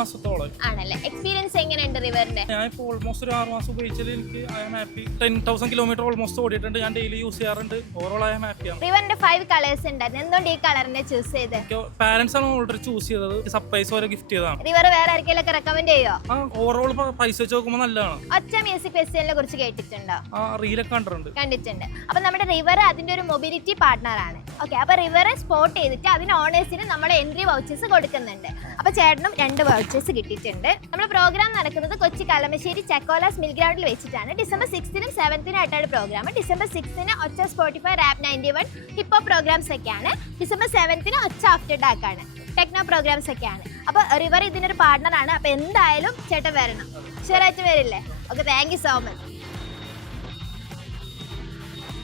മാസത്തോളം ആണല്ലേ. എക്സ്പീരിയൻസ് എങ്ങനെയുണ്ട് റിവറിന്റെ? ഞാൻ ഇപ്പോൾ ഓൾമോസ്റ്റ് ഒരു 6 മാസം ഉപയോഗിച്ചാൽ എനിക്ക് I am happy. 10,000 kilometre almost ഓടിയിട്ടുണ്ട്. ഞാൻ ഡെയിലി യൂസ് ചെയ്യാറുണ്ട്. ഓവറോൾ ഐ എം ഹാപ്പിയാണ്. റിവറിന്റെ 5 കളേഴ്സ് ഉണ്ടായിരുന്നു. എന്തുകൊണ്ട് ഈ കളറിനെ ചൂസ് ചെയ്ത്? പാരന്റ്സ് ആണ് ഓൾറെഡി ചൂസ് ചെയ്തത്. സർപ്രൈസ് വരെ ഗിഫ്റ്റ് ചെയ്തതാണ്. റിവർ വേറെ ആർക്കെങ്കിലും റെക്കമെൻഡ് ചെയ്യോ? ഓവറോൾ പ്രൈസ് വെച്ച് നോക്കുമ്പോൾ നല്ലതാണ്. ഒറ്റ മ്യൂസിക് ഫെസ്റ്റിവലിനെ കുറിച്ച് കേട്ടിട്ടുണ്ടോ? റീലൊക്കെ കണ്ടിട്ടുണ്ട്. അപ്പൊ നമ്മുടെ റിവർ അതിന്റെ ഒരു മൊബിലിറ്റി പാർട്ട്ണർ ആണ്. ഓക്കെ, അപ്പൊ റിവറെ സ്പോട്ട് ചെയ്തിട്ട് അതിന് ഓണേഴ്സിന് നമ്മൾ എൻട്രി വൗച്ചേഴ്സ് കൊടുക്കുന്നുണ്ട്. അപ്പൊ ചേട്ടനും 2 വൗച്ചേഴ്സ് കിട്ടിയിട്ടുണ്ട്. നമ്മുടെ പ്രോഗ്രാം നടക്കുന്നത് കൊച്ചി കളമശ്ശേരി ചെക്കോലാസ് മിൽ ഗ്രൗണ്ടിൽ വെച്ചിട്ടാണ്. ഡിസംബർ 6നും 7നും ആയിട്ടാണ് പ്രോഗ്രാം. ഡിസംബർ 6ന് ഒച്ച Spotify rap 91 hip hop programmes ഒക്കെയാണ്. ഡിസംബർ 7ന് ഒച്ച ആഫ്റ്റർ ഡാർക്ക് ആണ്. ടെക്നോ പ്രോഗ്രാംസ് ഒക്കെയാണ്. അപ്പൊ റിവർ ഇതിനൊരു പാർട്ട്ണർ ആണ്. അപ്പൊ എന്തായാലും ചേട്ടൻ വരണം. ഷുവറായിട്ട് വരില്ലേ? Okay, thank you so much.